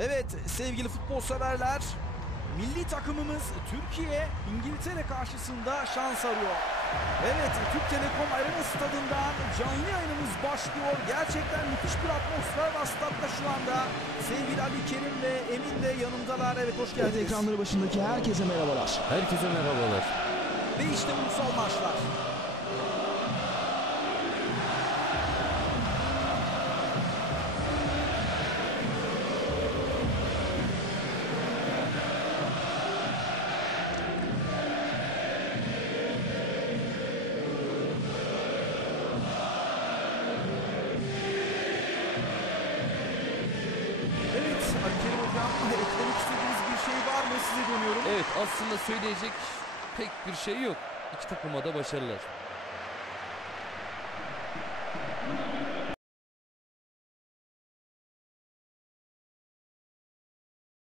Evet sevgili futbol severler. Milli takımımız Türkiye İngiltere karşısında şans arıyor. Evet Türk Telekom Arena stadından canlı yayınımız başlıyor. Gerçekten müthiş bir atmosfer var statta şu anda. Sevgili Ali Kerim ve Emin de yanımdalar. Evet hoş Evet geldiniz. ekranları başındaki herkese merhabalar. Herkese merhabalar. Ve işte ulusal maçlar. Size dönüyorum. Evet aslında söyleyecek pek bir şey yok. İki takıma da başarılar.